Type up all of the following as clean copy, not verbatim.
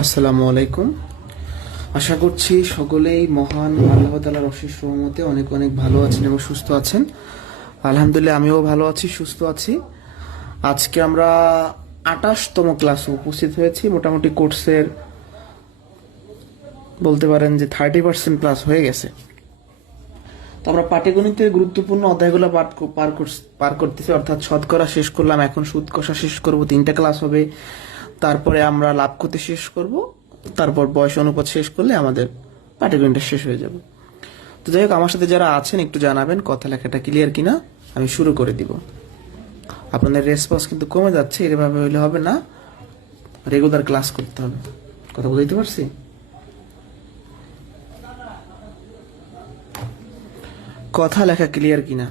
আসসালামু আলাইকুম। আশা করছি সকলেই মহান আল্লাহ তাআলার অশেষ রহমতে অনেক অনেক ভালো আছেন এবং সুস্থ আছেন। আলহামদুলিল্লাহ আমিও ভালো আছি, সুস্থ আছি। আজকে আমরা 28তম ক্লাসে উপস্থিত হয়েছি। মোটামুটি কোর্সের বলতে পারেন যে 30% ক্লাস হয়ে গেছে। তো আমরা পাটিগণিতের গুরুত্বপূর্ণ অধ্যায়গুলো পার করতেছি, অর্থাৎ শতকরা শেষ করলাম, এখন সুদ কষা শেষ করব, 3টা ক্লাস হবে। তারপরে আমরা লাভ করতে শেষ করব, তারপর বয়স অনুপাত শেষ করলে আমাদের পাটিগণিতটা শেষ হয়ে যাবে। তো যাই হোক, আমার সাথে যারা আছেন একটু জানাবেন কথা লেখাটা ক্লিয়ার কিনা। আমি শুরু করে দিব। আপনাদের রেসপন্স কিন্তু কমে যাচ্ছে, এভাবে হইলে হবে না, রেগুলার ক্লাস করতে হবে। কথা বুঝতে পারছি? কথা লেখা ক্লিয়ার কিনা।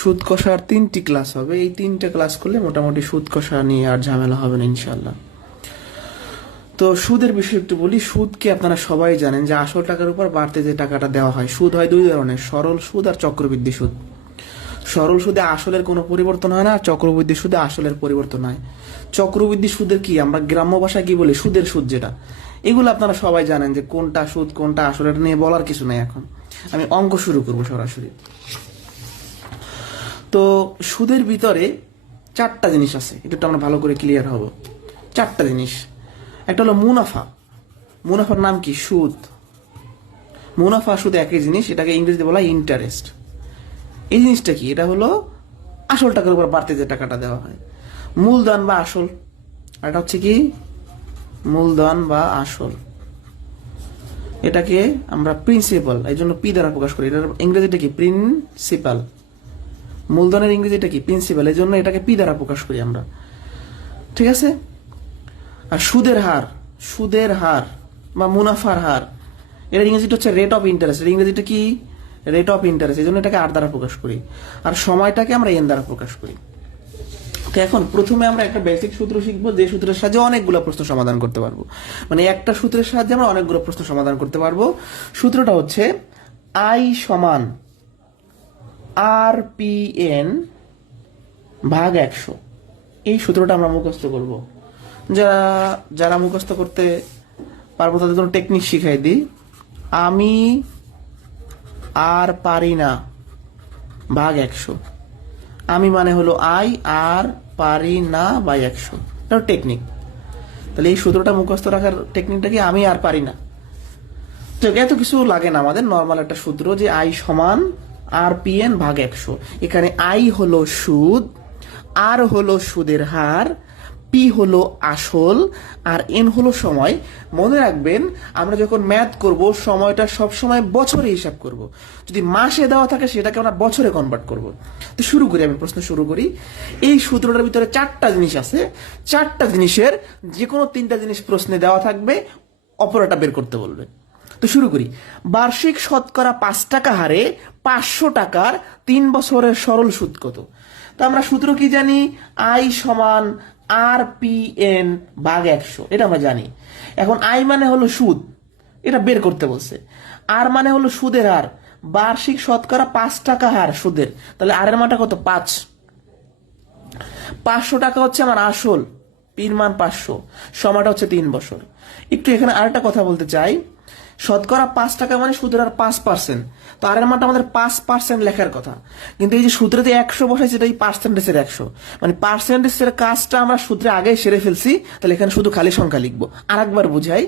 সুদ কষার 3টি ক্লাস হবে, এই 3টে ক্লাস করলে মোটামুটি সুদ কষা নিয়ে আর ঝামেলা হবে না ইনশাল্লাহ। তো সুদের বিষয়ে একটু বলি। সুদকে আপনারা সবাই জানেন যে আসল টাকার উপর বাড়তে যে টাকাটা দেওয়া হয়। সুদ হয় দুই ধরনের, সরল সুদ আর চক্রবৃদ্ধি সুদ। সরল সুদে আসলের কোনো পরিবর্তন হয় না, আর চক্রবৃদ্ধি সুদে আসলের পরিবর্তন হয়। চক্রবৃদ্ধি সুদের কি আমরা গ্রাম্য ভাষায় কি বলি, সুদের সুদ যেটা, এগুলো আপনারা সবাই জানেন যে কোনটা সুদ কোনটা আসল, এটা নিয়ে বলার কিছু নাই। এখন আমি অঙ্ক শুরু করবো সরাসরি। তো সুদের ভিতরে 4টা জিনিস আছে, এটা আমরা ভালো করে ক্লিয়ার হব। 4টা জিনিস। একটা হলো মুনাফা। মুনাফার নাম কি? সুদ। মুনাফা সুদ একই জিনিস, এটাকে ইংরেজিতে বলা হয় ইন্টারেস্ট। এই জিনিসটা কি? এটা হলো আসল টাকার উপর বাড়তে যে টাকাটা দেওয়া হয়। মূলধন বা আসল, এটা হচ্ছে কি মূলধন বা আসল। এটাকে আমরা প্রিন্সিপাল, এই জন্য পি দ্বারা প্রকাশ করি। এটার ইংরেজিটা কি? প্রিন্সিপাল। মূলধনের ইংরেজিটা কি? প্রিন্সিপাল, এই জন্য এটাকে পি দ্বারা প্রকাশ করি আমরা। ঠিক আছে? আর সুদের হার, সুদের হার বা মুনাফার হার, এটার ইংরেজিটা হচ্ছে রেট অফ ইন্টারেস্ট। এর ইংরেজিটা কি? রেট অফ ইন্টারেস্ট, এই জন্য এটাকে আর দ্বারা প্রকাশ করি। আর সময়টাকে আমরা এন দ্বারা প্রকাশ করি। তো এখন প্রথমে আমরা একটা বেসিক সূত্র শিখবো, যে সূত্রের সাহায্যে অনেকগুলো প্রশ্ন সমাধান করতে পারবো। মানে একটা সূত্রের সাহায্যে আমরা অনেকগুলো প্রশ্ন সমাধান করতে পারবো। সূত্রটা হচ্ছে আই সমান আর পি এন ভাগ 100। এই সূত্রটা আমরা মুখস্থ করব। যারা যারা মুখস্থ করতে পারবো তাদের জন্য টেকনিক শিখাই দিই। আমি আর পারি না ভাগ 100। আমি মানে হলো আই, আর পারি না বাই 100, এটা টেকনিক। তাহলে এই সূত্রটা মুখস্থ রাখার টেকনিকটা কি? আমি আর পারি না। তো এত কিছু লাগে না আমাদের, নর্মাল একটা সূত্র যে আই সমান আর পি এন ভাগ 100। এখানে আই হলো সুদ, আর হলো সুদের হার, পি হলো আসল, আর এন হলো সময়। মনে রাখবেন আমরা যখন ম্যাথ করব সময়টা সব সময় বছরে হিসাব করব। যদি মাসে দেওয়া থাকে সেটাকে আমরা বছরে কনভার্ট করব। তো শুরু করি, আমি প্রশ্ন শুরু করি। এই সূত্রটার ভিতরে 4টা জিনিস আছে। 4টা জিনিসের যে কোনো 3টা জিনিস প্রশ্নে দেওয়া থাকবে, অপরটা বের করতে বলবে। তো শুরু করি। বার্ষিক শতকরা 5 টাকা হারে 500 টাকার 3 বছরের সরল সুদ কত? তো আমরা সূত্র কি জানি? আই সমান আর পি এন ভাগ 100, এটা আমরা জানি। এখন আই মানে হলো সুদ, এটা বের করতে বলছে। আর মানে হলো সুদের হার, বার্ষিক শতকরা 5 টাকা হার সুদের, তাহলে আর এর মানটা কত? 5। 500 টাকা হচ্ছে আমার আসল, পির মান 500, সময়টা হচ্ছে 3 বছর। একটু এখানে আরেকটা কথা বলতে চাই। শতকরা 5 টাকা মানে সুদের আর 5%, তো আর এর মানটা আমাদের 5% লেখার কথা, কিন্তু এই যে সূত্রে 100 বসাইছে, এটা এই পার্সেন্টেজের 100, মানে পার্সেন্টেজের কাজটা আমরা সূত্রে আগে সেরে ফেলছি। তাহলে এখানে শুধু খালি সংখ্যা লিখবো। আর একবার বুঝাই,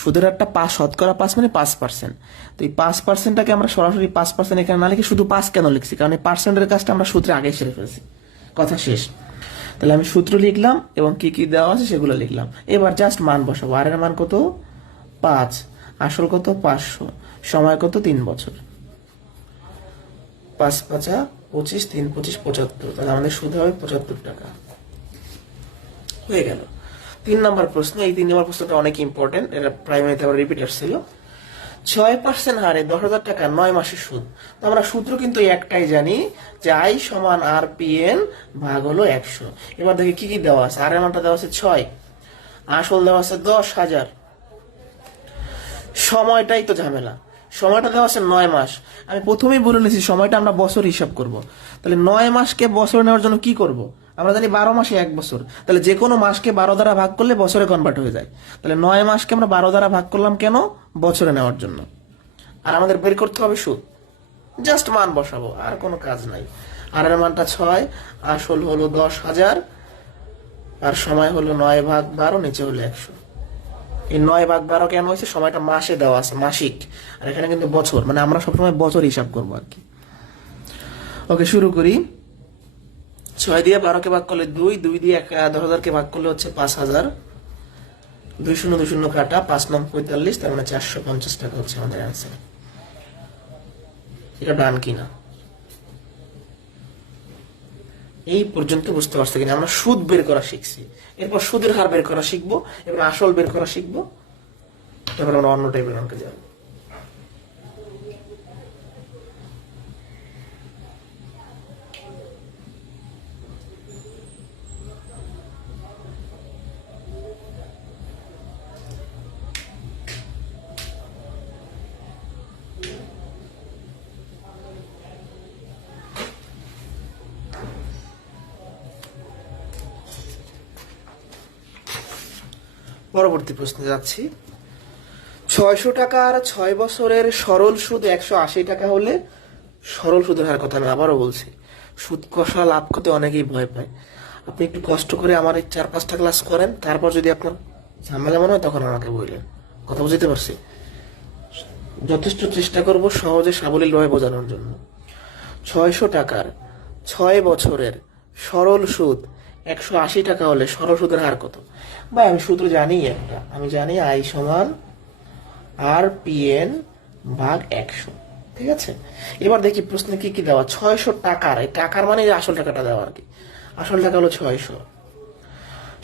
সুদের হারটা 5, শতকরা 5 মানে 5%। তো এই 5%টাকে আমরা সরাসরি 5% এখানে না লিখে শুধু 5 কেন লিখছি? কারণ এই পার্সেন্টের কাজটা আমরা সূত্রে আগে সেরে ফেলছি। কথা শেষ। তাহলে আমি সূত্র লিখলাম এবং কি কি দেওয়া আছে সেগুলো লিখলাম। এবার জাস্ট মান বসাবো। আর এর মান কত? 5, আসল কত? 500, সময় কত? 3 বছর। 5 5 25, 3 25 75, তাহলে আমাদের সুদ হবে 75 টাকা। হয়ে গেল। 3 নম্বর প্রশ্ন। এই 3 নম্বর প্রশ্নটা অনেক ইম্পর্টেন্ট, এটা প্রাইমারিতে আবার রিপিটার ছিল। 6% হারে 10,000 টাকা 9 মাসের সুদ। তো আমরা সূত্র কিন্তু একটাই জানি যে আই সমান আর পি এন ভাগ হলো 100। এবার দেখি কি কি দেওয়া আছে। আর এর মানটা দেওয়া আছে 6, আসল দেওয়া আছে 10,000, সময়টাই তো ঝামেলা। সময়টা দেওয়া আছে 9 মাস। আমি প্রথমেই বলে নিয়েছি সময়টা আমরা বছর হিসাব করব। তাহলে 9 মাসকে বছর নেওয়ার জন্য কি করব? আমরা জানি 12 মাসে 1 বছর, তাহলে যে কোনো মাসকে 12 দ্বারা ভাগ করলে বছরে কনভার্ট হয়ে যায়। তাহলে 9 মাসকে আমরা 12 দ্বারা ভাগ করলাম কেন? বছরে নেওয়ার জন্য। আর আমাদের বের করতে হবে সুদ, জাস্ট মান বসাবো, আর কোনো কাজ নাই। আর এর মানটা 6, আসল হলো 10,000, আর সময় হলো 9/12, নিচে হলো 100। এই 9/12 কেন হয়েছে? সময়টা মাসে দেওয়া আছে, মাসিক, আর এখানে কিন্তু বছর, মানে আমরা সবসময় বছর হিসাব করবো আর কি। ওকে, শুরু করি। 6 দিয়ে 12কে ভাগ করলে 2, 2 দিয়ে 10,000কে ভাগ করলে হচ্ছে 5,000, 2 শূন্য 2 শূন্য কাটা, 5 নং 45, তার মানে 450 টাকা হচ্ছে আমাদের অ্যান্সার। এটা ডান কিনা এই পর্যন্ত বুঝতে পারছি কিনা? আমরা সুদ বের করা শিখছি, এরপর সুদের হার বের করা শিখবো, এবার আসল বের করা শিখবো, তারপর আমরা অন্য টাইপের অঙ্কে যাবো। পরবর্তী প্রশ্নে যাচ্ছি। 600 টাকার 6 বছরের সরল সুদ 180 টাকা হলে সরল সুদের হার কথা। আমি আবারও বলছি, সুদ কষা লাভ করতে অনেকেই ভয় পায়। আপনি একটু কষ্ট করে আমার এই 4-5টা ক্লাস করেন, তারপর যদি আপনার ঝামেলা মনে হয় তখন আমাকে বললেন। কথা বুঝতে পারছি? যথেষ্ট চেষ্টা করব সহজে সাবলীলভাবে বোঝানোর জন্য। 600 টাকার 6 বছরের সরল সুদ 180 টাকা হলে সরল সুদের হার কত? ভাই আমি সূত্র জানি একটা, আমি জানি I সমান RPN ভাগ 100। ঠিক আছে, এবার দেখি প্রশ্নে কি কি দেওয়া। 600 টাকার, এই টাকার মানে আসল টাকাটা দেওয়া আর কি। আসল টাকা হলো 600,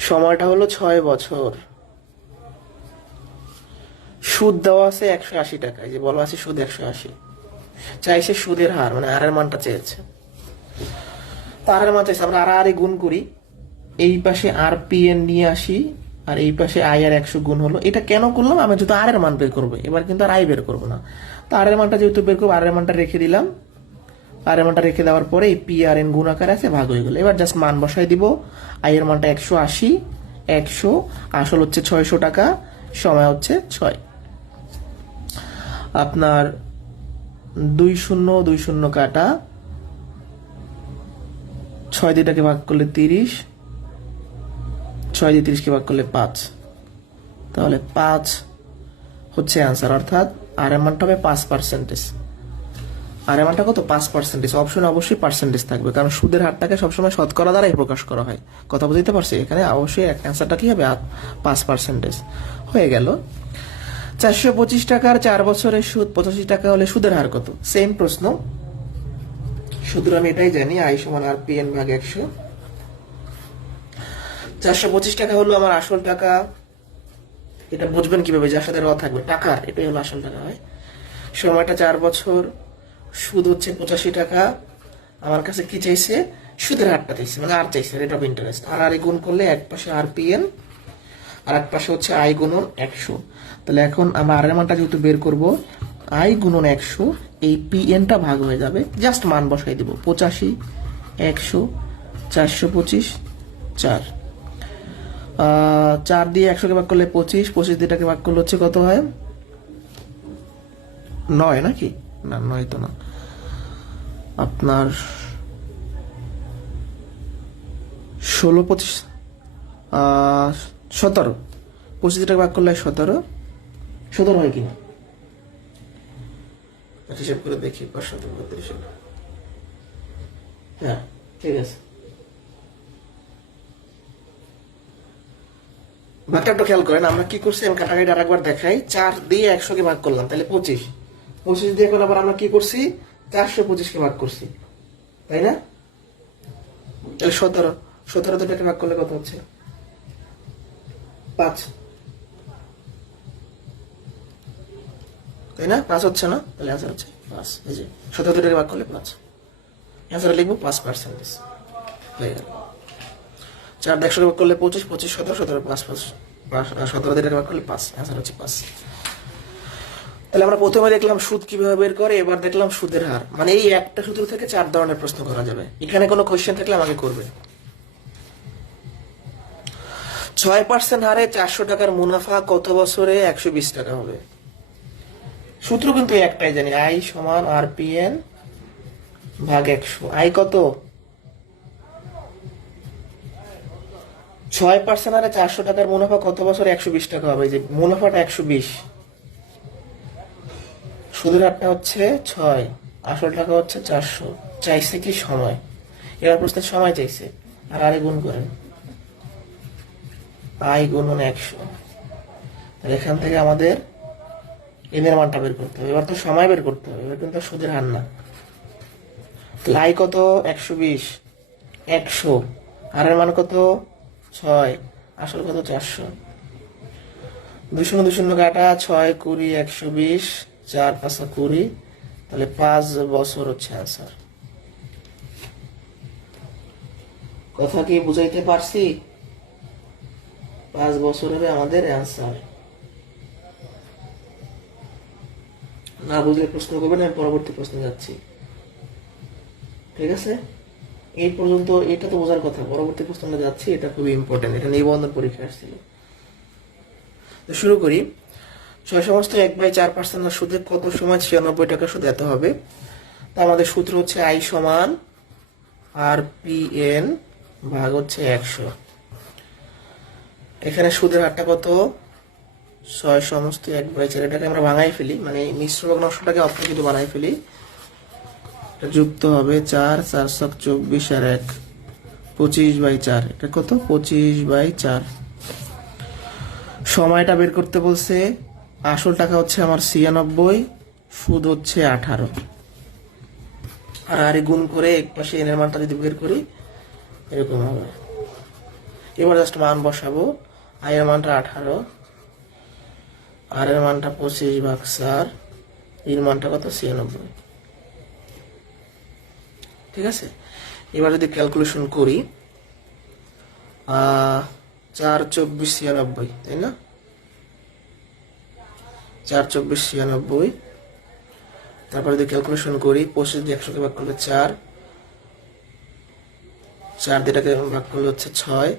সময়টা হলো 6 বছর, সুদ দেওয়া আছে 180 টাকা, এই যে বলা আছে সুদ 180, চাইছে সুদের হার, মানে আর এর মানটা চেয়েছে। তার মান চাইছে, আমরা আর গুণ করি, এই পাশে RPN নিয়ে আসি, আর এই পাশে I আর 100 গুণ হলো। এটা কেন করলাম? আমি যেহেতু আর এর মান বের করবো, এবার কিন্তু আর I বের করবো না। তো আর এর মানটা যেহেতু বের করবো, আর এর মানটা রেখে দিলাম। আর এর মানটা রেখে দেওয়ার পরে এই PRN গুণ আকারে আছে, ভাগ হয়ে গেল। এবার জাস্ট মান বসাই দিব। I এর মানটা 180, 100, আসল হচ্ছে 600 টাকা, সময় হচ্ছে 6। আপনার 2 শূন্য 2 শূন্য কাটা, 6 দিয়ে ভাগ করলে 30, 6 দিয়ে 30কে ভাগ করলে 5, তাহলে 5 হচ্ছে অ্যান্সার। অর্থাৎ আর এর মানটা হবে 5%। আর এর মানটা কত? 5%। অপশনে অবশ্যই পার্সেন্টেজ থাকবে, কারণ সুদের হারটাকে সবসময় শতকরা দ্বারাই প্রকাশ করা হয়। কথা বুঝতে পারছি? এখানে অবশ্যই অ্যান্সারটা কি হবে? 5% হয়ে গেল। 425 টাকার 4 বছরের সুদ 85 টাকা হলে সুদের হার কত? সেম প্রশ্ন, শুধু আমি এটাই জানি I সমান RPN ভাগ 100। 425 টাকা হলো আমার আসল টাকা। এটা বুঝবেন কিভাবে? যার সাথে র থাকবে টাকার, এটাই হলো আসল টাকা হয়। সময়টা 4 বছর, সুদ হচ্ছে 85 টাকা। আমার কাছে কি চাইছে? সুদের হারটা চাইছে, মানে আর চাইছে, রেট অফ ইন্টারেস্ট। আর গুণ করলে এক পাশে RPN আর এক পাশে হচ্ছে I গুণন 100। তাহলে এখন আমরা আর এর মানটা যেহেতু বের করব, I গুণন 100, এই PNটা ভাগ হয়ে যাবে, জাস্ট মান বসাই দিব। 85, 100, 425, 4। 4 দিয়ে 100কে ভাগ করলে 25, 25 দিয়ে এটাকে ভাগ করলে হচ্ছে কত হয়? 9 নাকি? না, 9 তো না, আপনার 16, 25, 17। 25 দিয়ে ভাগ করলে 17 হয় কিনা হিসাব করে দেখি। 532, হ্যাঁ ঠিক আছে। ভাগটা একটু খেয়াল করেন, আমরা কি করছি? আমি কাটাকাটি আরেকবার দেখাই। 4 দিয়ে 100কে ভাগ করলাম, তাহলে 25। 25 দিয়ে এখন আবার আমরা কি করছি? 425কে ভাগ করছি, তাই না? তাহলে 17 দিয়ে ভাগ করলে কত হচ্ছে? 5, তাই না? 5 হচ্ছে না? তাহলে অ্যান্সার হচ্ছে 5। এই যে 17 দিয়ে ভাগ করলে 5, অ্যান্সার লিখবো 5%। হয়ে গেল। 4 দিয়ে 100 ভাগ করলে 25, 25, 17, 17, 5, 17 দিয়ে ভাগ করলে 5, অ্যান্সার হচ্ছে 5। তাহলে আমরা প্রথমে দেখলাম সুদ কিভাবে বের করে, এবার দেখলাম সুদের হার। মানে এই একটা সূত্র থেকে 4 ধরনের প্রশ্ন করা যাবে। এখানে কোনো কোয়েশ্চেন থাকলে আমাকে করবে। 6% হারে 400 টাকার মুনাফা কত বছরে 120 টাকা হবে? সূত্র কিন্তু একটাই জানি, আই সমান RPN ভাগ 100। আই কত? 6% হারে 400 টাকার মুনাফা কত বছরে 120 টাকা হবে? যে মুনাফাটা 120, সুদের হারটা হচ্ছে 6, আসল টাকা হচ্ছে 400। চাইছে কি সময়, এবার প্রশ্নের সময় চাইছে, আর আরে গুণ করেন, আই গুণন 100। তাহলে এখান থেকে আমাদের এদের মানটা বের করতে হবে। এবার তো সময় বের করতে হবে, এবার কিন্তু সুদের হার না। আই কত? 120, 100, আর এর মান কত? 6, আসল কত? 400। 2 কাটা 6, 20, 120, 4 5 20, তাহলে 5 বছর হচ্ছে আনসার। কথা কি বুঝাইতে পারছি? 5 বছর হবে আমাদের অ্যান্সার। না বুঝলে প্রশ্ন করবেন, আমি পরবর্তী প্রশ্নে যাচ্ছি। ঠিক আছে, এই পর্যন্ত এটা তো বোঝার কথা। পরবর্তী প্রশ্নে যাচ্ছি, এটা খুবই ইম্পর্টেন্ট, এটা নিবন্ধন পরীক্ষা আসছিল। তো শুরু করি। 6/4% সুদে কত সময় 96 টাকা সুদ এত হবে? তা আমাদের সূত্র হচ্ছে আই সমান RPN ভাগ হচ্ছে 100। এখানে সুদের হারটা কত? 6/1/4। এটাকে আমরা ভাঙাই ফেলি, মানে মিশ্র ভগ্নাংশটাকে অপ্রকৃত বানাই ফেলি। যুক্ত হবে 4, 4 × 24 আর 1, 25/4। এটা কত? 25/4। সময়টা বের করতে বলছে। আসল টাকা হচ্ছে আমার 96, সুদ হচ্ছে 18, আর গুণ করে এক পাশে এনের মানটা যদি বের করি এরকম হবে। এবার জাস্ট মান বসাবো। আই এর মানটা 18, আর এর মানটা 25/4, এর মানটা কত? 96। ঠিক আছে, এবার যদি ক্যালকুলেশন করি, 4 24 96, তাই না? 4 24 96। তারপরে যদি ক্যালকুলেশন করি, 25 দিয়ে 100 কে ভাগ করলে 4, 4 দিয়ে এটাকে ভাগ করলে হচ্ছে 6,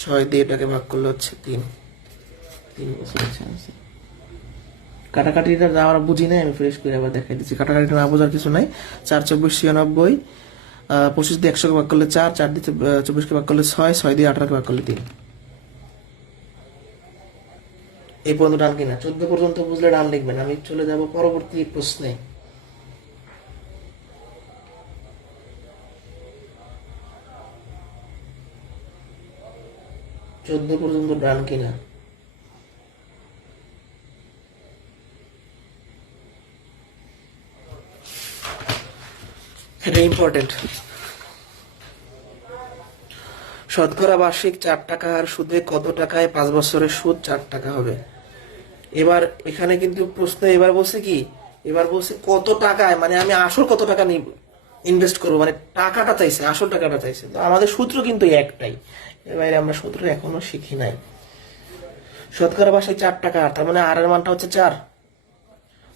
6 দিয়ে এটাকে ভাগ করলে হচ্ছে 3 বছর হচ্ছে আনসার। কাটাকাটিটা আমরা বুঝি নাই, আমি ফ্রেশ করে আবার দেখাই দিচ্ছি। কাটাকাটিটা না বোঝার কিছু নাই। 4 24 96, 25 দিয়ে 100 কে ভাগ করলে 4, 4 দিয়ে 24 কে ভাগ করলে 6, 6 দিয়ে 18 কে ভাগ করলে 3। এই পর্যন্ত ডান কিনা? 14 পর্যন্ত বুঝলে ডান লিখবেন। আমি চলে যাব পরবর্তী প্রশ্নে। 14 পর্যন্ত ডান কিনা? এটা ইম্পর্টেন্ট। শতকরা বার্ষিক 4 টাকা আর সুদে কত টাকায় 5 বছরের সুদ 4 টাকা হবে? এবার এখানে কিন্তু প্রশ্ন এবার বলছে কি, এবার বলছে কত টাকায়, মানে আমি আসল কত টাকা নিব ইনভেস্ট করবো, মানে টাকাটা চাইছে, আসল টাকাটা চাইছে। তো আমাদের সূত্র কিন্তু একটাই, এর বাইরে আমরা সূত্র এখনো শিখি নাই। শতকরা বার্ষিক 4 টাকা, তার মানে আর এর মানটা হচ্ছে 4,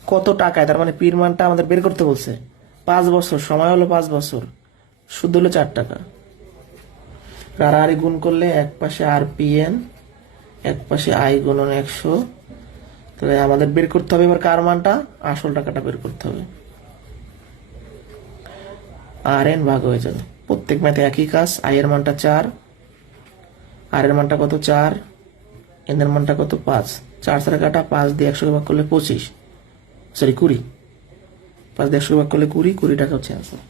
কত টাকায়, তার মানে পির মানটা আমাদের বের করতে বলছে। 5 বছর, সময় হলো 5 বছর, সুদ হলো 4 টাকা। আর গুণ করলে এক পাশে RPN, এক পাশে আই গুণন 100। তাহলে আমাদের বের করতে হবে এবার কার মানটা? আসল টাকাটা বের করতে হবে। RN ভাগ হয়ে যাবে, প্রত্যেক ম্যাথে একই কাজ। আই এর মানটা 4, আর এর মানটা কত? 4, এন এর মানটা কত? 5। 4 4 কাটা, 5 দিয়ে 100 ভাগ করলে 25, সরি 20, 5 দিয়ে 100 ভাগ করলে 20, 20 টাকা হচ্ছে আনসার।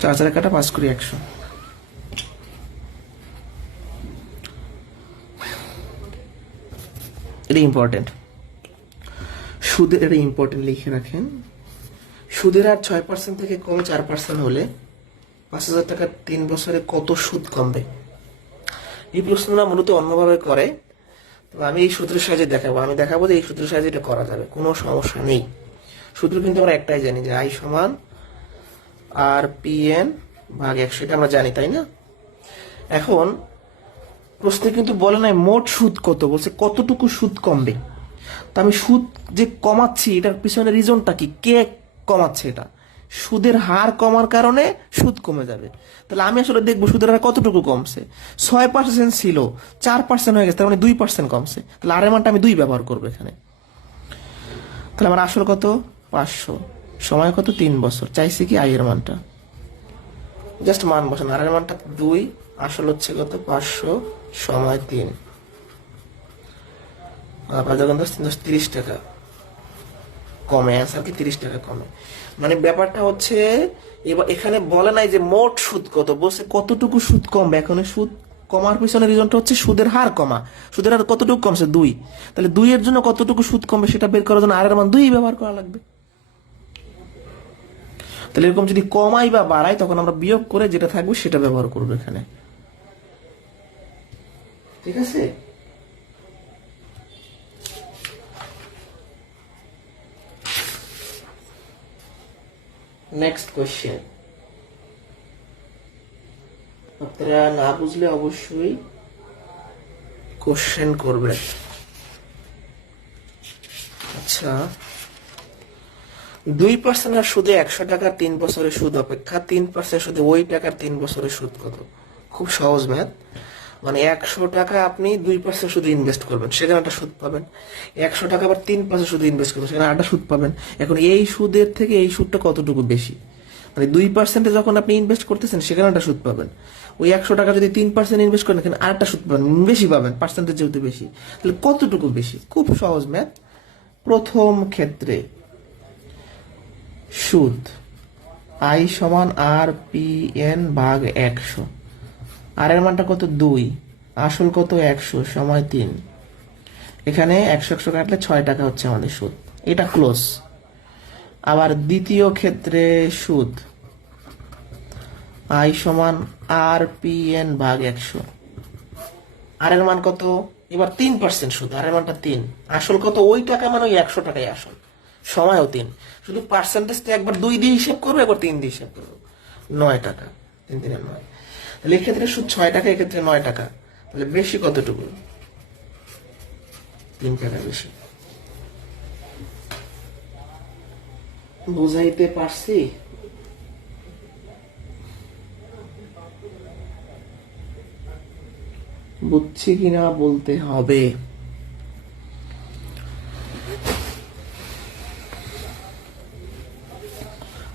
4 4 কাটা, 5 20, 100। এটা ইম্পর্টেন্ট। সুদের, এটা ইম্পর্টেন্ট লিখে রাখেন। সুদের হার 6% থেকে কমে 4% হলে 5,000 টাকা 3 বছরে কত সুদ কমবে? এই প্রশ্নটা মূলত অন্যভাবে করে, তবে আমি এই সূত্রের সাহায্যে দেখাবো। আমি দেখাবো যে এই সূত্রের সাহায্যে এটা করা যাবে, কোনো সমস্যা নেই। সূত্র কিন্তু আমরা একটাই জানি, যে আই সমান RPN ভাগ 100, এটা আমরা জানি, তাই না? এখন প্রশ্নে কিন্তু বলে নাই মোট সুদ কত, বলছে কতটুকু সুদ কমবে। তো আমি সুদ যে কমাচ্ছি, এটার পিছনে রিজনটা কি, কে কমাচ্ছে এটা, সুদের হার কমার কারণে সুদ কমে যাবে। তাহলে আমি আসলে দেখবো সুদের হার কতটুকু কমছে। 6% ছিল, 4% হয়ে গেছে, তার মানে 2% কমছে। তাহলে আর এর মানটা আমি 2 ব্যবহার করবো এখানে। তাহলে আমার আসল কত? 500, সময় কত? 3 বছর। চাইছি কি আই এর মানটা, জাস্ট মান বসান। আর এর মানটা 2, আসল হচ্ছে কত? 500, সময় 3। 5 × 10 = 30 টাকা কমে। অ্যান্সার কি 30 টাকা কমে। মানে ব্যাপারটা হচ্ছে এবার এখানে বলে নাই যে মোট সুদ কত, বলছে কতটুকু সুদ কমবে। এখন সুদ কমার পিছনে রিজনটা হচ্ছে সুদের হার কমা। সুদের হার কতটুকু কমছে? 2। তাহলে 2 এর জন্য কতটুকু সুদ কমবে সেটা বের করার জন্য আর এর মান 2 ব্যবহার করা লাগবে। তাহলে এরকম যদি কমাই বা বাড়াই তখন আমরা বিয়োগ করে যেটা থাকবে সেটা ব্যবহার করবো এখানে। ঠিক আছে? Next question. আপনারা না বুঝলে অবশ্যই কোশ্চেন করবেন। আচ্ছা, 2% সুদে 100 টাকার 3 বছরের সুদ অপেক্ষা 3% সুদে ওই টাকার 3 বছরের সুদ কত? খুব সহজ ম্যাথ। মানে 100 টাকা আপনি 2% সুদে ইনভেস্ট করবেন, সেখানে একটা সুদ পাবেন। 100 টাকা আবার 3% সুদে ইনভেস্ট করবেন, সেখানে একটা সুদ পাবেন। এখন এই সুদের থেকে এই সুদটা কতটুকু বেশি? মানে 2% যখন আপনি ইনভেস্ট করতেছেন সেখানে একটা সুদ পাবেন। ওই 100 টাকা যদি 3% ইনভেস্ট করেন এখানে আরেকটা সুদ পাবেন, বেশি পাবেন, পার্সেন্টেজ যেহেতু বেশি। তাহলে কতটুকু বেশি? খুব সহজ ম্যাথ। প্রথম ক্ষেত্রে সুদ আই সমান RPN ভাগ 100। আর এর মানটা কত? 2। আসল কত? 100, সময় 3। এখানে 100 কাটলে 6 টাকা হচ্ছে আমাদের সুদ। এটা ক্লোজ। আবার দ্বিতীয় ক্ষেত্রে সুদ আই সমান RPN ভাগ 100। আর এর মান কত? এবার 3% সুদ, আর এর মানটা 3। আসল কত? ওই টাকা মানে ওই 100 টাকাই আসল, সময়ও 3। শুধু পার্সেন্টেজটা একবার 2 দিয়ে হিসাব করবো, একবার 3 দিয়ে হিসাব করবো। 9 টাকা, 3 3 9। তাহলে এক্ষেত্রে সুদ 6 টাকা, এক্ষেত্রে 9 টাকা। তাহলে বেশি কতটুকু? 3 টাকা বেশি। বুঝাইতে পারছি? বুঝছি কিনা বলতে হবে।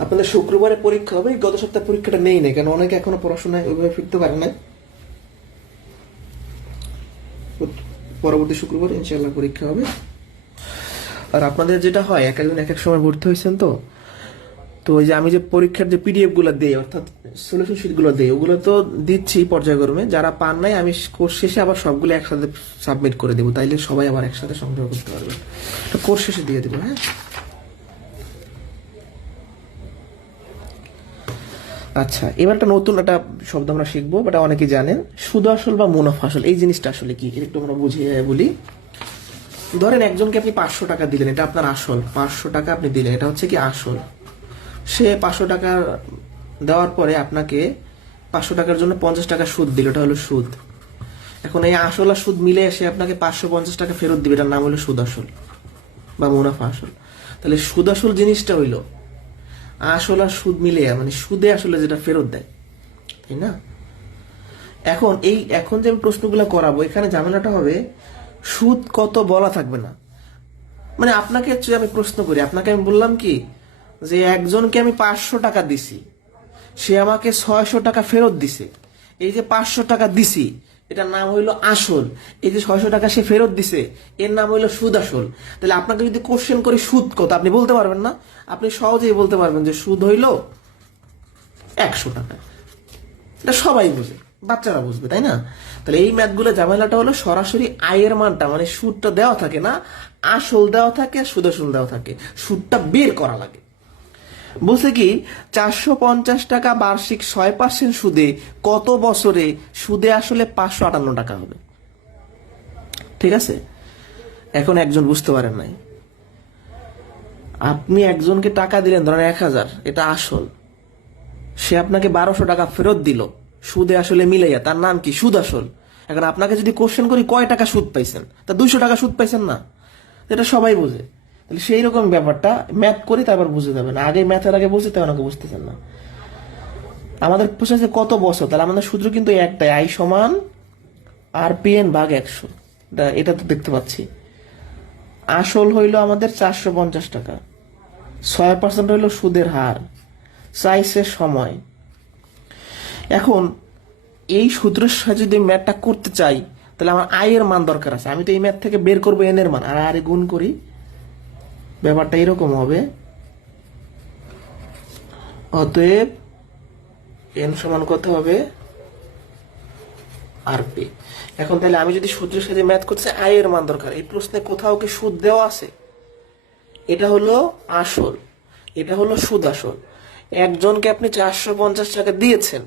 আপনাদের শুক্রবারে পরীক্ষা হবে। গত সপ্তাহে পরীক্ষাটা নেই না কেন, অনেকে এখনো পড়াশোনায় ওইভাবে ফিরতে পারে না। পরবর্তী শুক্রবার ইনশাআল্লাহ পরীক্ষা হবে। আর আপনাদের যেটা হয়, এক একজন এক এক সময় ভর্তি হয়েছেন, তো ওই যে আমি যে পরীক্ষার যে PDF গুলো দেই, অর্থাৎ সলিউশন শিট গুলো দেই, ওগুলো তো দিচ্ছি পর্যায়ক্রমে। যারা পান নাই আমি কোর্স শেষে আবার সবগুলো একসাথে সাবমিট করে দেবো, তাইলে সবাই আবার একসাথে সংগ্রহ করতে পারবে। কোর্স শেষে দিয়ে দেবো। হ্যাঁ, আচ্ছা, এবার একটা নতুন একটা শব্দ আমরা শিখবো, এটা অনেকেই জানেন। সুদ আসল বা মুনাফা আসল, এই জিনিসটা আসলে কি একটু আমরা বুঝিয়ে বলি। ধরেন একজনকে আপনি 500 টাকা দিলেন, এটা আপনার আসল। 500 টাকা আপনি দিলেন, এটা হচ্ছে কি আসল। সে 500 টাকা দেওয়ার পরে আপনাকে 500 টাকার জন্য 50 টাকা সুদ দিল, এটা হলো সুদ। এখন এই আসল আর সুদ মিলে এসে আপনাকে 550 টাকা ফেরত দিবে, এটার নাম হলো সুদ আসল বা মুনাফা আসল। তাহলে সুদ আসল জিনিসটা হইলো আসল আর সুদ মিলে, মানে সুদে আসলে যেটা ফেরত দেয়, তাই না? এখন যে আমি প্রশ্নগুলো করাবো, এখানে ঝামেলাটা হবে সুদ কত বলা থাকবে না। মানে আপনাকে আমি প্রশ্ন করি, আপনাকে আমি বললাম কি যে একজনকে আমি 500 টাকা দিছি, সে আমাকে 600 টাকা ফেরত দিছে। এই যে 500 টাকা দিছি, এটার নাম হইলো আসল। এই যে 600 টাকা সে ফেরত দিছে, এর নাম হইলো সুদ আসল। তাহলে আপনাকে যদি কোশ্চেন করি সুদ কত, আপনি বলতে পারবেন না। আপনি সহজেই বলতে পারবেন যে সুদ হইলো 100 টাকা। এটা সবাই বুঝে, বাচ্চারা বুঝবে, তাই না? তাহলে এই ম্যাথগুলো ঝামেলাটা হলো সরাসরি আয়ের মানটা, মানে সুদটা দেওয়া থাকে না, আসল দেওয়া থাকে, সুদ আসল দেওয়া থাকে, সুদটা বের করা লাগে। বলছে কি 450 টাকা বার্ষিক 6% সুদে কত বছরে সুদে আসলে 558 টাকা হবে। ঠিক আছে? এখন একজন বুঝতে পারেন নাই, আপনি একজনকে টাকা দিলেন ধরেন 1000, এটা আসল। সে আপনাকে 1200 টাকা ফেরত দিল সুদে আসলে মিলাইয়া, তার নাম কি? সুদ আসল। এখন আপনাকে যদি কোশ্চেন করি কয় টাকা সুদ পাইছেন, তা 200 টাকা সুদ পাইছেন না, এটা সবাই বোঝে। তাহলে সেই রকম ব্যাপারটা ম্যাথ করি তারপর বুঝে যাবেন, আগে ম্যাথের আগে বুঝতে হবে, আমাকে বুঝতেছেন না। আমাদের প্রসেসে কত বছর, তাহলে আমাদের সূত্র কিন্তু একটাই, আই সমান আর পি এন ভাগ 100। এটা তো দেখতে পাচ্ছি। আসল হইল আমাদের 450 টাকা, 6% হইল সুদের হার, চাইছে সময়। এখন এই সূত্রের সাহায্যে যদি ম্যাথটা করতে চাই, তাহলে আমার আয়ের মান দরকার আছে। আমি তো এই ম্যাথ থেকে বের করবো এন এর মান, আর আরে গুণ করি, ব্যাপারটা এরকম হবে। অতএব এন সমান কত হবে, আর পি। এখন তাহলে আমি যদি সূত্রের সাথে ম্যাথ করতে চাই, আয়ের মান দরকার। এই প্রশ্নে কোথাও কি সুদ দেওয়া আছে? এটা হলো আসল, এটা হলো সুদ আসল। একজনকে আপনি 450 টাকা দিয়েছেন,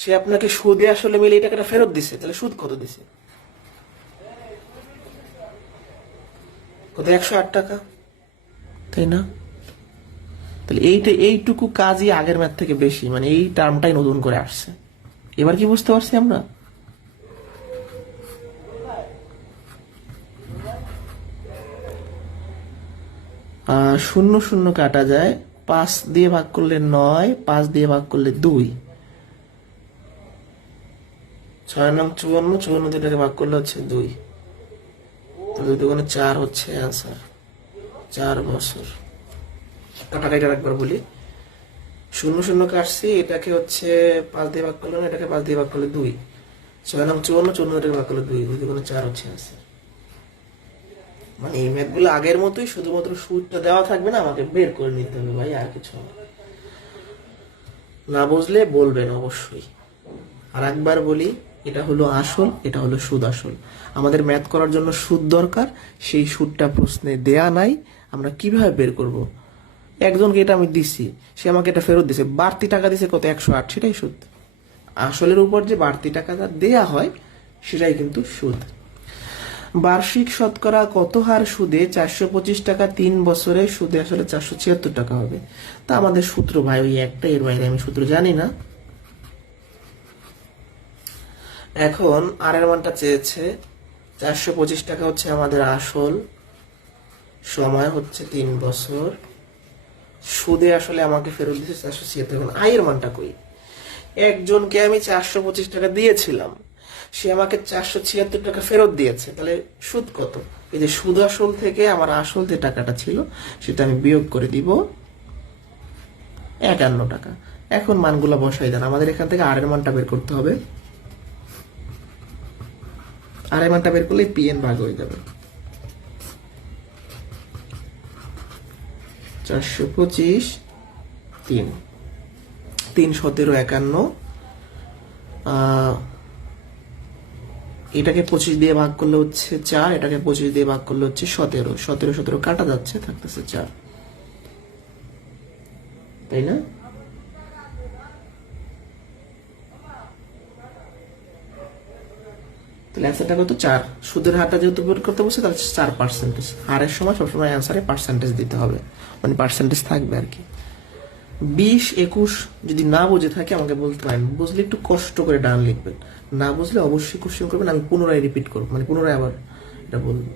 সে আপনাকে সুদে আসলে মিলে এই টাকাটা ফেরত দিছে, তাহলে সুদ কত দিছে? কত? 108 টাকা, তাই না? তাহলে এইটুকু কাজই আগের ম্যাথ থেকে বেশি, মানে এই টার্মটাই নতুন করে আসছে। এবার কি বুঝতে পারছি আমরা? শূন্য শূন্য কাটা যায়, 5 দিয়ে ভাগ করলে 9, 5 দিয়ে ভাগ করলে 2, 6 নং 54, 54 দিয়ে ভাগ করলে হচ্ছে 2, 2 দুগুণে 4 হচ্ছে অ্যান্সার। 4 বছর। কাটাকাটিটা একবার বলি, শূন্য শূন্য কাটছি, এটাকে হচ্ছে 5 দিয়ে ভাগ করলে, এটাকে 5 দিয়ে ভাগ করলে 2, 6 নং 54, 54 দিয়ে ভাগ করলে 2, 2 দুগুণে 4 হচ্ছে অ্যান্সার। মানে এই ম্যাথগুলো আগের মতোই, শুধুমাত্র সুদটা দেওয়া থাকবে না, আমাকে বের করে নিতে হবে ভাই, আর কিছু না। বুঝলে বলবেন অবশ্যই। আর একবার বলি, এটা হলো আসল, এটা হলো সুদ আসল। আমাদের ম্যাথ করার জন্য সুদ দরকার, সেই সুদটা প্রশ্নে দেয়া নাই, আমরা কিভাবে বের করব? একজনকে এটা আমি দিছি, সে আমাকে এটা ফেরত দিছে, বাড়তি টাকা দিছে কত, 108, সেটাই সুদ। আসলের উপর যে বাড়তি টাকাটা দেয়া হয় সেটাই কিন্তু সুদ। বার্ষিক শতকরা কত হার সুদে 425 টাকা 3 বছরে সুদে আসলে 476 টাকা হবে? তা আমাদের সূত্র ভাই ওই একটা, এর বাইরে আমি সূত্র জানি না। এখন আর এর মানটা চেয়েছে, 425 টাকা হচ্ছে আমাদের আসল, সময় হচ্ছে 3 বছর, সুদে আসলে আমাকে ফেরত দিচ্ছে 476। এখন আয়ের মানটা কই? একজনকে আমি 425 টাকা দিয়েছিলাম, সে আমাকে 476 টাকা ফেরত দিয়েছে, তাহলে সুদ কত? এই যে সুদ আসল থেকে আমার আসল যে টাকাটা ছিল সেটা আমি বিয়োগ করে দিব 51 টাকা। এখন মানগুলো বসাই দেন, আমাদের এখান থেকে আর এর মানটা বের করতে হবে। আর এর মানটা বের করলে পিএন ভাগ হয়ে যাবে। 425, 3, 3 17 51, এটাকে 25 দিয়ে ভাগ করলে হচ্ছে 4, এটাকে 25 দিয়ে ভাগ করলে হচ্ছে 17, 17 17 কাটা যাচ্ছে, থাকতেছে 4, তাই না? তাহলে অ্যান্সারটা কত? 4। সুদের হারটা যেহেতু বের করতে বলছে, তাহলে 4%। হারের সময় সবসময় অ্যান্সারে পার্সেন্টেজ দিতে হবে, মানে পার্সেন্টেজ থাকবে আর কি। 20 21 যদি না বুঝে থাকে আমাকে বলতে পারেন, বুঝলে একটু কষ্ট করে ডান লিখবেন, না বুঝলে অবশ্যই কোশ্চেন করবেন, আমি পুনরায় রিপিট করবো, মানে পুনরায় আবার এটা বলবো।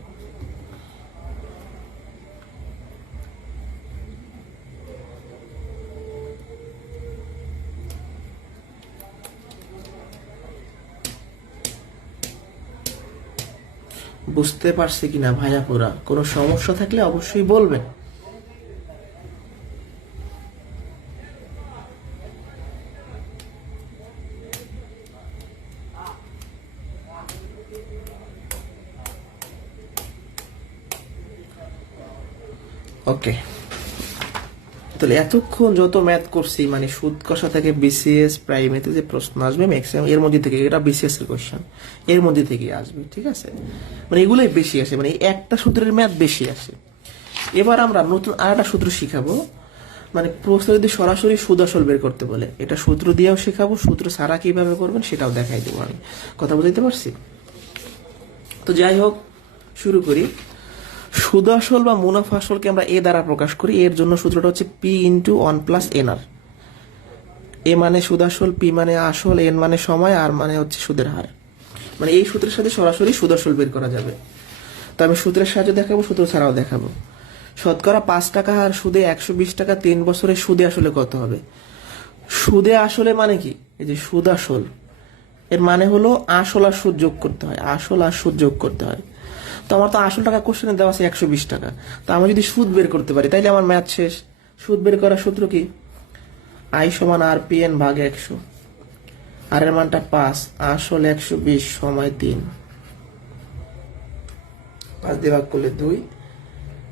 বুঝতে পারছি কিনা ভাইয়া পুরা? কোনো সমস্যা থাকলে অবশ্যই বলবেন। ওকে, তাহলে এতক্ষণ যত ম্যাথ করছি, মানে সুদ কষা থেকে বিসিএস প্রাইমারিতে যে প্রশ্ন আসবে ম্যাক্সিমাম এর মধ্যে থেকে, এটা বিসিএস এর কোশ্চেন, এর মধ্যে থেকে আসবে, ঠিক আছে? মানে এগুলোই বেশি আসে, মানে একটা সূত্রের ম্যাথ বেশি আসে। এবার আমরা নতুন আর একটা সূত্র শিখাবো, মানে প্রশ্ন যদি সরাসরি সুদ আসল বের করতে বলে, এটা সূত্র দিয়েও শেখাবো, সূত্র ছাড়া কিভাবে করবেন সেটাও দেখাই দেবো আমি। কথা বুঝতে পারছি? তো যাই হোক, শুরু করি। সুদ আসল বা মুনাফা আসলকে আমরা এ দ্বারা প্রকাশ করি, এর জন্য সূত্রটা হচ্ছে পি ইন্টু 1 প্লাস এনআর। এ মানে সুদ আসল, পি মানে আসল, এন মানে সময়, আর মানে হচ্ছে সুদের হার। মানে এই সূত্রের সাথে সরাসরি সুদ আসল বের করা যাবে। তো আমি সূত্রের সাহায্যে দেখাবো, সূত্র ছাড়াও দেখাবো। শতকরা 5 টাকা আর সুদে 120 টাকা, 3 বছরের সুদে আসলে কত হবে? সুদে আসলে মানে কি, এই যে সুদ আসল, এর মানে হলো আসল আর সুদ যোগ করতে হয়, আসল আর সুদ যোগ করতে হয়। তো আমার তো আসল টাকা কোশ্চেনে দেওয়া আছে 120 টাকা, তো আমি যদি সুদ বের করতে পারি তাইলে আমার ম্যাথ শেষ। সুদ বের করার সূত্র কি? আই সমান আর পি এন ভাগ 100, আর এর মানটা 5, আসল 120 সময় 3, 5 দিয়ে ভাগ করলে 2,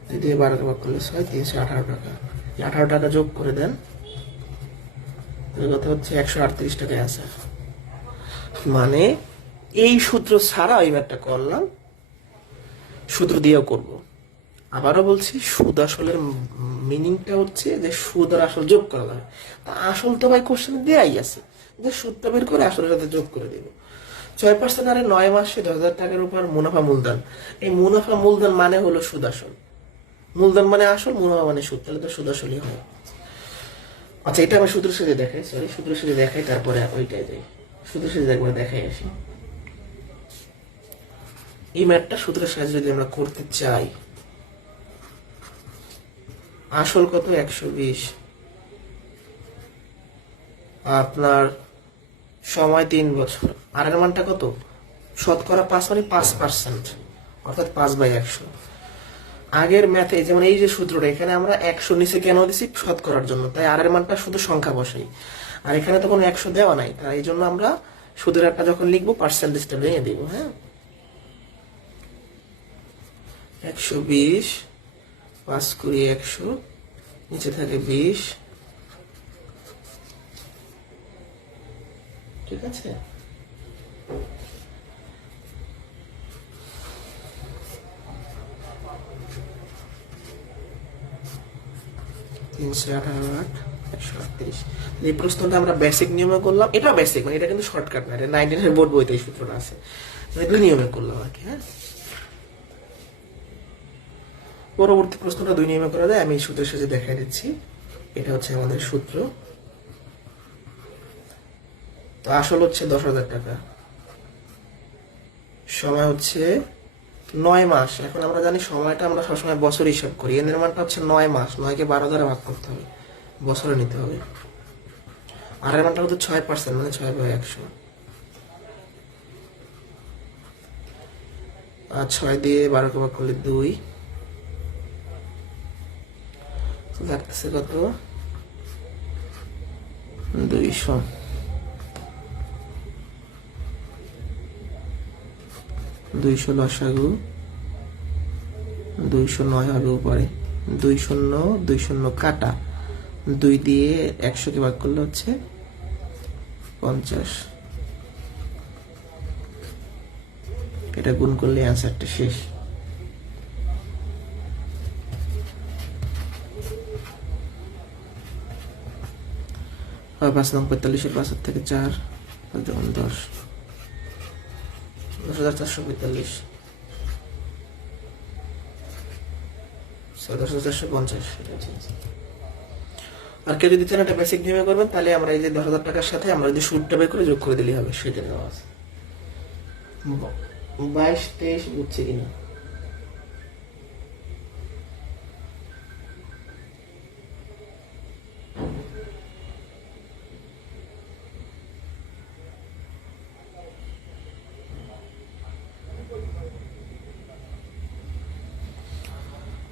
2 দিয়ে 12 ভাগ করলে 6, 318 টাকা। 18 টাকা যোগ করে দেন, কত হচ্ছে? 138 টাকায় আছে। মানে এই সূত্র ছাড়া ওই ম্যাথটা করলাম, সূত্র দিয়েও করব। আবারও বলছি, সুদ আসলের মিনিংটা হচ্ছে যে সুদ আর আসল যোগ করা লাগে। তা আসল তো ভাই কোশ্চেনে দেয়াই আছে, যে সুদটা বের করে আসলের সাথে যোগ করে দিব। 6% হারে 9 মাসে 10,000 টাকার উপর মুনাফা মূলধন। এই মুনাফা মূলধন মানে হলো সুদ আসল। মূলধন মানে আসল, মুনাফা মানে সুদ, তাহলে তো সুদ আসলই হয়। আচ্ছা, এটা আমি সূত্র সাথে দেখাই, সূত্র সাথে দেখাই, তারপরে ওইটাই যাই। সূত্র সাথে একবার দেখাই আসি। এই ম্যাথটা সূত্রের সাহায্যে যদি আমরা করতে চাই, আসল কত? 120, আপনার সময় 3 বছর, আর এর মানটা কত? শতকরা 5 মানে 5%, অর্থাৎ 5/100। আগের ম্যাথে যেমন এই যে সূত্রটা, এখানে আমরা 100 নিচে কেন দিছি? শতকরার জন্য, তাই আর এর মানটা শুধু সংখ্যা বসাই। আর এখানে তো কোনো 100 দেওয়া নাই, তাই এই জন্য আমরা সুদের একটা যখন লিখবো পার্সেন্টেজটা ভেঙে দিব। হ্যাঁ, 120, 5 কুড়ি 100, নিচে থাকে 20, ঠিক আছে? এই প্রশ্নটা আমরা বেসিক নিয়মে করলাম। এটা বেসিক, মানে এটা কিন্তু শর্টকাট না, এটা 19 বোর্ড বইতে এই সূত্রটা আছে, দুই নিয়মে করলাম আর কি। হ্যাঁ, পরবর্তী প্রশ্নটা 2 নিয়মে করা যায়, আমি এই সূত্রের সাথে দেখাই দিচ্ছি। এটা হচ্ছে আমাদের সূত্র। তো আসল হচ্ছে 10,000 টাকা, সময় হচ্ছে 9 মাস। এখন আমরা জানি সময়টা আমরা সবসময় বছর হিসাব করি, এর মানটা হচ্ছে 9 মাস, 9কে 12 দ্বারা ভাগ করতে হবে, বছরে নিতে হবে। আর এর মানটা হচ্ছে 6%, মানে 6/100, আর 6 দিয়ে 12কে ভাগ করলে 2, লাগতেছে কত? 200। 200 লসাগু, 209 হবে উপরে, 2 কাটা, 2 দিয়ে 100কে ভাগ করলে হচ্ছে 50। এটা গুণ করলে অ্যান্সারটা শেষ। 5 নং 45, 5 থেকে 4, 10, 10,445, 10,450। আর কেউ যদি চান এটা বেসিক নিয়মে করবেন, তাহলে আমরা এই যে 10,000 টাকার সাথে আমরা যদি সুদটা বের করে যোগ করে দিলেই হবে, সেটা দেওয়া আছে। 22, 23 বুঝছে কিনা?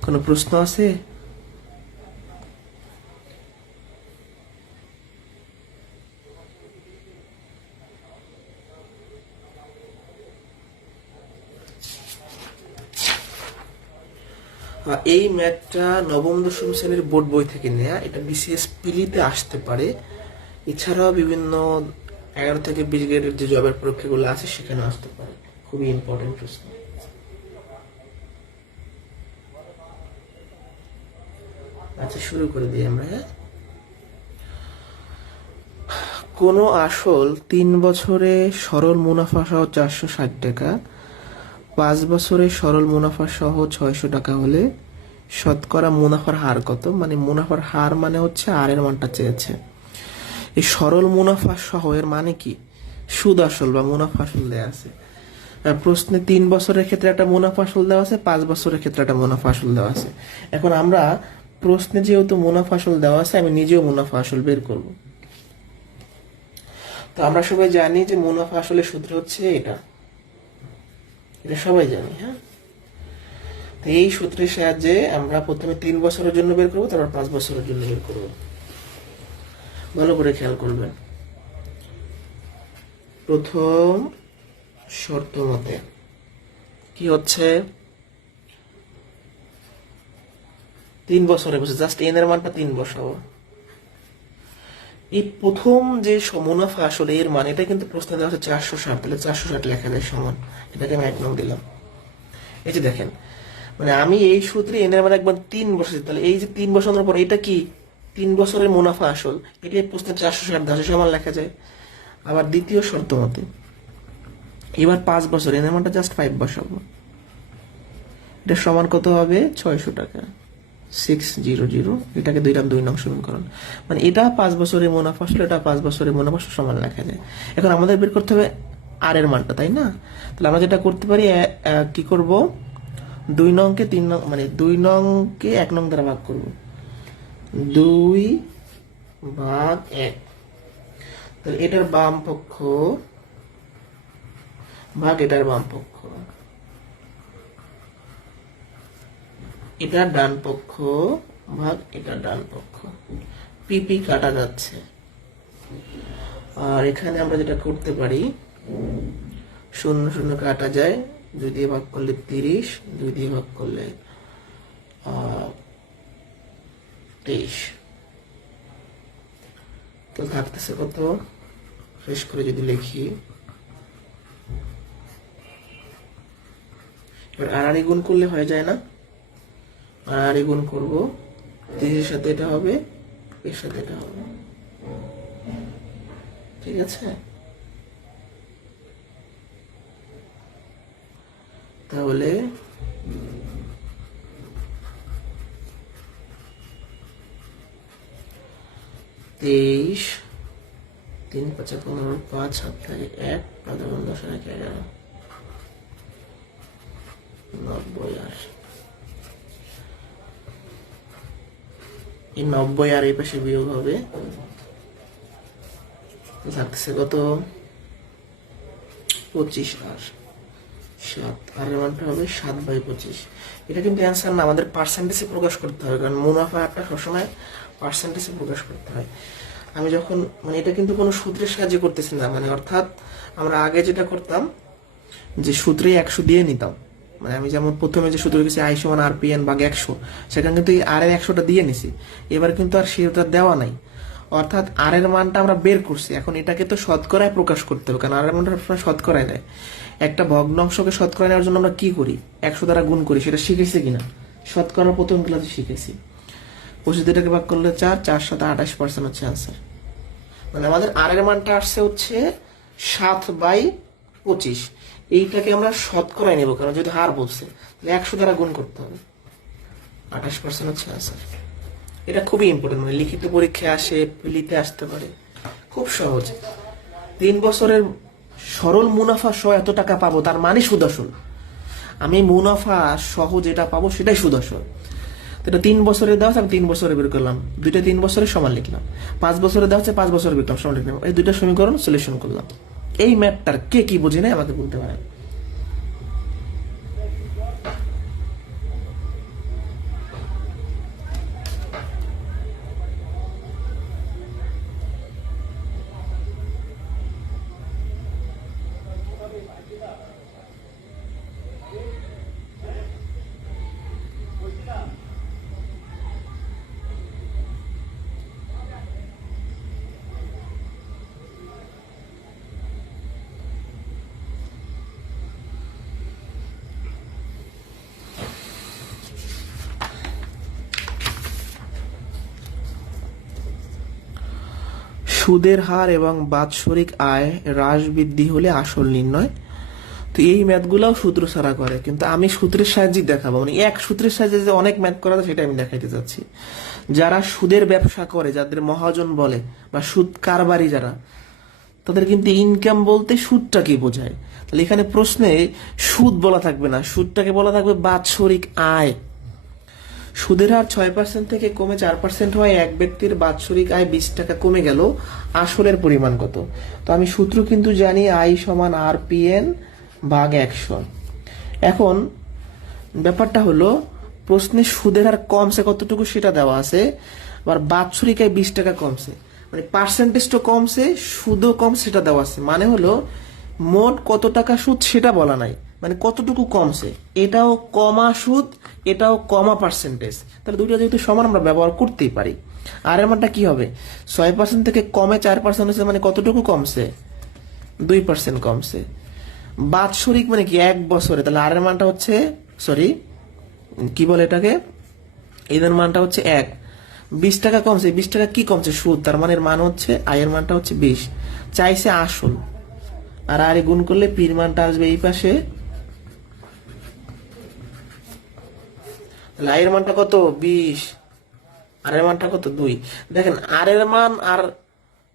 কোনো প্রশ্ন আছে? এই ম্যাথটা 9ম-10ম শ্রেণীর বোর্ড বই থেকে নেয়া, এটা বিসিএস পিলিতে আসতে পারে। এছাড়াও বিভিন্ন 11 থেকে 20 গ্রেডের যে জবের পরীক্ষাগুলো আছে সেখানে আসতে পারে। খুবই ইম্পর্টেন্ট প্রশ্ন। আচ্ছা, শুরু করে দিই আমরা। হ্যাঁ, কোনো আসল 3 বছরে সরল মুনাফা সহ 460 টাকা, 5 বছরে সরল মুনাফা সহ 600 টাকা হলে শতকরা মুনাফার হার কত? মানে মুনাফার হার মানে হচ্ছে আর এর মানটা চেয়েছে। এই সরল মুনাফা সহ এর মানে কি? সুদ আসল বা মুনাফা আসল দেয়া আছে। প্রশ্নে 3 বছরের ক্ষেত্রে একটা মুনাফা আসল দেওয়া আছে, 5 বছরের ক্ষেত্রে একটা মুনাফা আসল দেওয়া আছে। এখন আমরা প্রশ্নে যেহেতু মুনাফা আসল দেওয়া আছে, আমি নিজেও মুনাফা আসল বের করব। তো আমরা সবাই জানি যে মুনাফা আসলের সূত্র হচ্ছে এটা সবাই জানি। হ্যাঁ, তো এই সূত্রের সাহায্যে আমরা প্রথমে 3 বছরের জন্য বের করবো, তারপর 5 বছরের জন্য বের করবো। ভালো করে খেয়াল করবেন। প্রথম শর্ত মতে কি হচ্ছে, 3 বছরে বসে জাস্ট এন এর মানটা 3 বসাবো। এই প্রথম যে মুনাফা আসলে এর মান, এটা কিন্তু প্রশ্নে দেওয়া আছে 460, তাহলে 460 লেখা যায় সমান, এটাকে আমি 1 নং দিলাম। এই যে দেখেন, মানে আমি এই সূত্রে এন এর মান একবার 3 বসাচ্ছি, তাহলে এই যে 3 বসানোর পর এটা কি 3 বছরের মুনাফা আসল, এটি প্রশ্নে 460 ধাশে সমান লেখা যায়। আবার দ্বিতীয় শর্ত মতে এবার 5 বছর এন এর মানটা জাস্ট 5 বসাবো, এটা সমান কত হবে 600 টাকা, 600, এটাকে 2 নং সমীকরণ। মানে এটা 5 বছরের মুনাফা আসলে, এটা 5 বছরের মুনাফা সমান লেখা যায়। এখন আমাদের বের করতে হবে আর এর মানটা, তাই না? তাহলে আমরা যেটা করতে পারি, কি করব, 2 নংকে 3 নং, মানে 2 নংকে 1 নং দ্বারা ভাগ করব, 2/1। তাহলে এটার বাম পক্ষ ভাগ এটার বাম পক্ষ, এটার ডান পক্ষ ভাগ এটার ডান পক্ষ, পিপি কাটা যাচ্ছে। আর এখানে আমরা যেটা করতে পারি, 0 0 কাটা যায়, 2 দিয়ে ভাগ করলে 30, 2 দিয়ে ভাগ করলে 23, তো থাকতেছে কত, শেষ করে যদি লিখি, এবার আড়াআড়ি গুণ করলে হয়ে যায় না, আড়াআড়ি গুণ করবো, 30 এর সাথে এটা হবে, এর সাথে এটা হবে, ঠিক আছে? তাহলে 23, 3 5 15, 5 7 থেকে 1, 5 10 থেকে 11, 90 আসে। এই 90 আর এই পাশে বিয়োগ হবে, থাকতেছে কত 25 আর 7, আর এর মানটা হবে 7/25। এটা কিন্তু অ্যান্সার না, আমাদের পার্সেন্টেজে প্রকাশ করতে হবে, কারণ মুনাফা একটা সবসময় পার্সেন্টেজে প্রকাশ করতে হয়। আমি যখন, মানে এটা কিন্তু কোনো সূত্রের সাহায্যে করতেছি না, মানে অর্থাৎ আমরা আগে যেটা করতাম যে সূত্রে 100 দিয়ে নিতাম, মানে আমি যেমন প্রথমে যে সূত্র লিখেছি I = RPN ভাগ 100, সেখানে কিন্তু এই আর এর 100টা দিয়ে নিছি। এবার কিন্তু আর সেটা দেওয়া নাই, অর্থাৎ আর এর মানটা আমরা বের করছি। এখন এটাকে তো শতকরায় প্রকাশ করতে হবে, কারণ আর এর মানটা শতকরায় নেয়। একটা ভগ্নাংশকে শতকরা নেওয়ার জন্য আমরা কি করি, 100 দ্বারা গুণ করি। সেটা শিখেছি কিনা, শতকরা প্রথম ক্লাসে শিখেছি। 25 ভাগ করলে 4, 4 7 28% হচ্ছে আনসার। মানে আমাদের আর এর মানটা আসছে হচ্ছে 7/25। এইটাকে আমরা শতকরায় নেব, কারণ যদি হার বলছে, তাহলে 100 দ্বারা গুণ করতে হবে, 28% হচ্ছে আনসার। এটা খুবই ইম্পর্টেন্ট, মানে লিখিত পরীক্ষায় আসে, পিলিতে আসতে পারে, খুব সহজ। 3 বছরের সরল মুনাফা সহ এত টাকা পাবো, তার মানে সুদ আসল। আমি মুনাফা সহ যেটা পাবো সেটাই সুদ আসল। এটা 3 বছরের দেওয়া আছে, আমি 3 বছরে বের করলাম, 3 বছরের সমান লিখলাম। 5 বছরে দেওয়া আছে, 5 বছরে বের করলাম, সমান লিখলাম। এই 2টা সমীকরণ সলিউশন করলাম। এই ম্যাথটার কে কি বোঝে না আমাকে বলতে পারেন। সুদের হার এবং বাৎসরিক আয় হ্রাস বৃদ্ধি হলে আসল নির্ণয়। তো এই ম্যাথগুলাও সূত্র ছাড়া করে, কিন্তু আমি সূত্রের সাহায্যে দেখাবো, মানে এক সূত্রের সাহায্যে যে অনেক ম্যাথ করা যায় সেটা আমি দেখাইতে যাচ্ছি। যারা সুদের ব্যবসা করে, যাদের মহাজন বলে বা সুদ কারবারি যারা, তাদের কিন্তু ইনকাম বলতে সুদটা কি বোঝায়। তাহলে এখানে প্রশ্নে সুদ বলা থাকবে না, সুদটাকে বলা থাকবে বাৎসরিক আয়। সুদের হার 6% থেকে কমে 4% হয়, এক ব্যক্তির বাৎসরিক আয় 20 টাকা কমে গেল, আসলের পরিমাণ কত? তো আমি সূত্র কিন্তু জানি আই সমান RPN ভাগ 100। এখন ব্যাপারটা হলো প্রশ্নে সুদের হার কমছে কতটুকু সেটা দেওয়া আছে, আবার বাৎসরিক আয় 20 টাকা কমছে, মানে পার্সেন্টেজটা কমছে, সুদও কম সেটা দেওয়া আছে। মানে হলো মোট কত টাকা সুদ সেটা বলা নাই, মানে কতটুকু কমছে। এটাও কমা সুদ, এটাও কমা পার্সেন্টেজ, তাহলে দুইটা যেহেতু সমান আমরা ব্যবহার করতেই পারি। আর এর মানটা কি হবে? 6% থেকে কমে 4% হচ্ছে, মানে কতটুকু কমছে? 2% কমছে। বাৎসরিক মানে কি এক বছরে, তাহলে আর এর মানটা হচ্ছে, সরি কি বলে এটাকে, এদের মানটা হচ্ছে 1। 20 টাকা কমছে, 20 টাকা কি কমছে? সুদ। তার মানে এর মান হচ্ছে, আয়ের মানটা হচ্ছে 20, চাইছে আসল। আর আরে গুণ করলে পির মানটা আসবে এই পাশে, তাহলে আয়ের মানটা কত? 20, আর এর মানটা কত? 2। দেখেন আর এর মান আর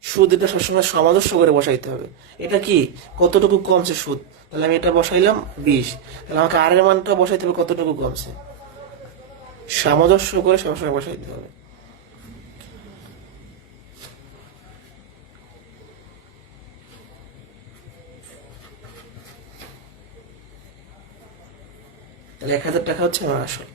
সুদ এটা সবসময় সামঞ্জস্য করে বসাইতে হবে। এটা কি কতটুকু কমছে সুদ, তাহলে আমি এটা বসাইলাম 20, তাহলে আমাকে আর এর মানটা বসাইতে হবে কতটুকু কমছে, সামঞ্জস্য করে সবসময় বসাইতে হবে। তাহলে 1000 টাকা হচ্ছে আমার আসল।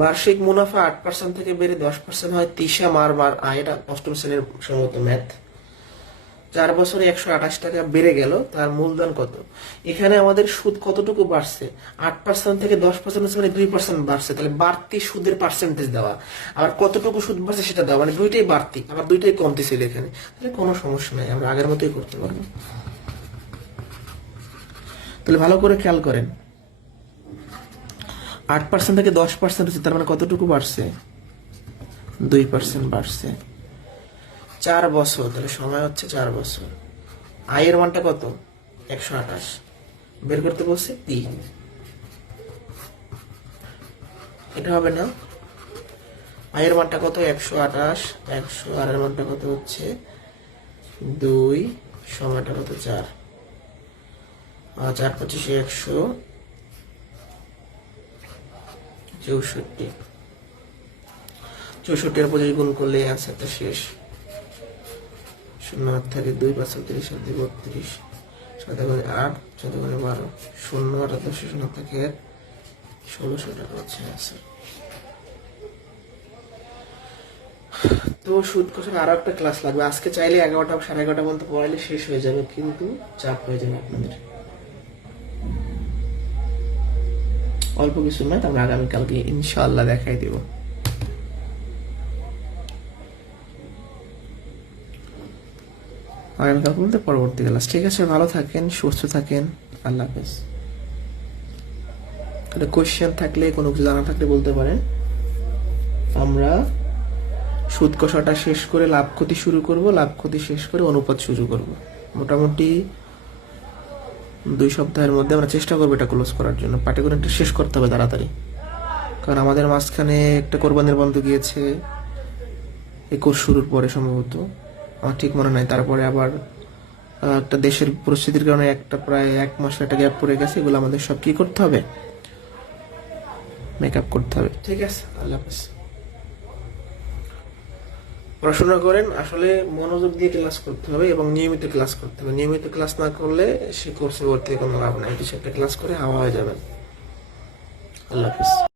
বার্ষিক মুনাফা 8% থেকে বেড়ে 10% হয়, তিসা মার আয়, এটা অষ্টম শ্রেণীর সম্ভবত ম্যাথ। 4 বছরে 128 টাকা বেড়ে গেল, তার মূলধন কত? এখানে আমাদের সুদ কতটুকু বাড়ছে? 8% থেকে 10% মানে 2% বাড়ছে, তাহলে বাড়তি সুদের পার্সেন্টেজ দেওয়া, আবার কতটুকু সুদ বাড়ছে সেটা দেওয়া, মানে দুইটাই বাড়তি আবার দুইটাই কমতি ছিল এখানে, তাহলে কোনো সমস্যা নাই, আমরা আগের মতোই করতে পারবো। তাহলে ভালো করে খেয়াল করেন, 8% থেকে 10% হচ্ছে, তার মানে কতটুকু বাড়ছে? 2% বাড়ছে। 4 বছর, তাহলে সময় হচ্ছে 4 বছর। আয়ের মানটা কত? 128, বের করতে বলছে 3। এটা হবে না, আয়ের মানটা কত? 128, 100, আর এর মানটা কত হচ্ছে 2, সময়টা কত? 4, 4 25 164, 64 এর 25 গুণ করলে অ্যান্সারটা শেষ। 0 হাত থাকে 2, 5 30, 7 32, 7 গুণে 8, 7 গুণে 12, 0 8 10, 0 থাকে 1, 1600 টাকা হচ্ছে অ্যান্সার। তো সুদ কষার আরো একটা ক্লাস লাগবে, আজকে চাইলে 11টা 11:30 পর্যন্ত পড়াইলে শেষ হয়ে যাবে, কিন্তু চাপ হয়ে যাবে আপনাদের। অল্প কিছু নয়, আমরা আগামীকালকে ইনশাআল্লাহ দেখাই দিব। আগামীকাল বলতে পরবর্তী ক্লাস। ঠিক আছে, ভালো থাকেন, সুস্থ থাকেন, আল্লাহ হাফেজ। তাহলে কোয়েশ্চেন থাকলে, কোনো কিছু জানা থাকলে বলতে পারেন। আমরা সুদ কষাটা শেষ করে লাভ ক্ষতি শুরু করব, লাভ ক্ষতি শেষ করে অনুপাত শুরু করব। মোটামুটি 2 সপ্তাহের মধ্যে আমরা চেষ্টা করবো এটা ক্লোজ করার জন্য। পাটিগণিতটা শেষ করতে হবে তাড়াতাড়ি, কারণ আমাদের মাঝখানে একটা কোরবানির বন্ধ গিয়েছে এই কোর্স শুরুর পরে, সম্ভবত আমার ঠিক মনে নাই। তারপরে আবার একটা দেশের পরিস্থিতির কারণে একটা প্রায় 1 মাসের একটা গ্যাপ পড়ে গেছে। এগুলো আমাদের সব কি করতে হবে? মেকআপ করতে হবে। ঠিক আছে, আল্লাহ হাফেজ। পড়াশোনা করেন, আসলে মনোযোগ দিয়ে ক্লাস করতে হবে এবং নিয়মিত ক্লাস করতে হবে। নিয়মিত ক্লাস না করলে সে কোর্সে ভর্তি কোনো লাভ নাই, কিছু একটা ক্লাস করে হাওয়া হয়ে যাবেন। আল্লাহ হাফেজ।